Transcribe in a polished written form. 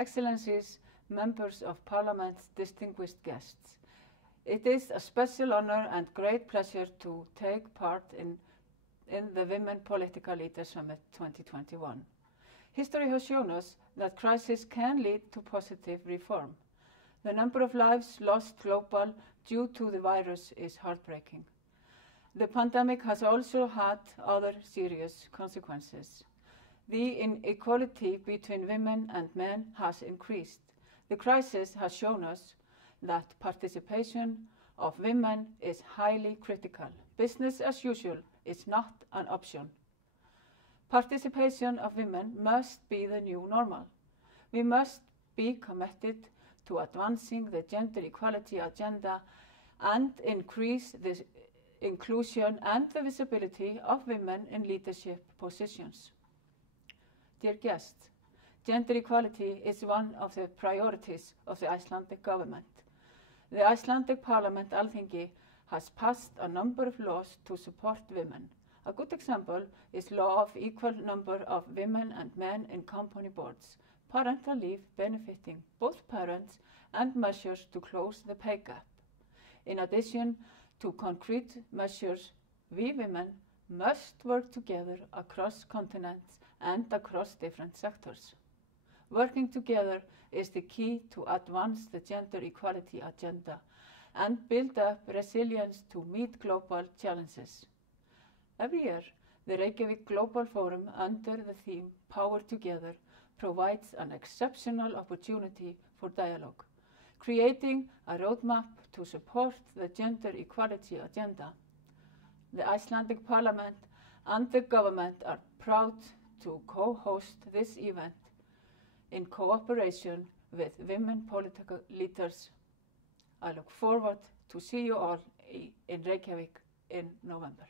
Excellencies, members of Parliament, distinguished guests. It is a special honor and great pleasure to take part in the Women Political Leaders Summit 2021. History has shown us that crisis can lead to positive reform. The number of lives lost global due to the virus is heartbreaking. The pandemic has also had other serious consequences. The inequality between women and men has increased. The crisis has shown us that participation of women is highly critical. Business as usual is not an option. Participation of women must be the new normal. We must be committed to advancing the gender equality agenda and increase the inclusion and the visibility of women in leadership positions. Dear guests, gender equality is one of the priorities of the Icelandic government. The Icelandic Parliament Alþingi has passed a number of laws to support women. A good example is law of equal number of women and men in company boards, parental leave benefiting both parents, and measures to close the pay gap. In addition to concrete measures, we women must work together across continents and across different sectors. Working together is the key to advance the gender equality agenda and build up resilience to meet global challenges. Every year, the Reykjavik Global Forum under the theme Power Together provides an exceptional opportunity for dialogue, creating a roadmap to support the gender equality agenda. The Icelandic Parliament and the government are proud to co-host this event in cooperation with women political leaders. I look forward to see you all in Reykjavik in November.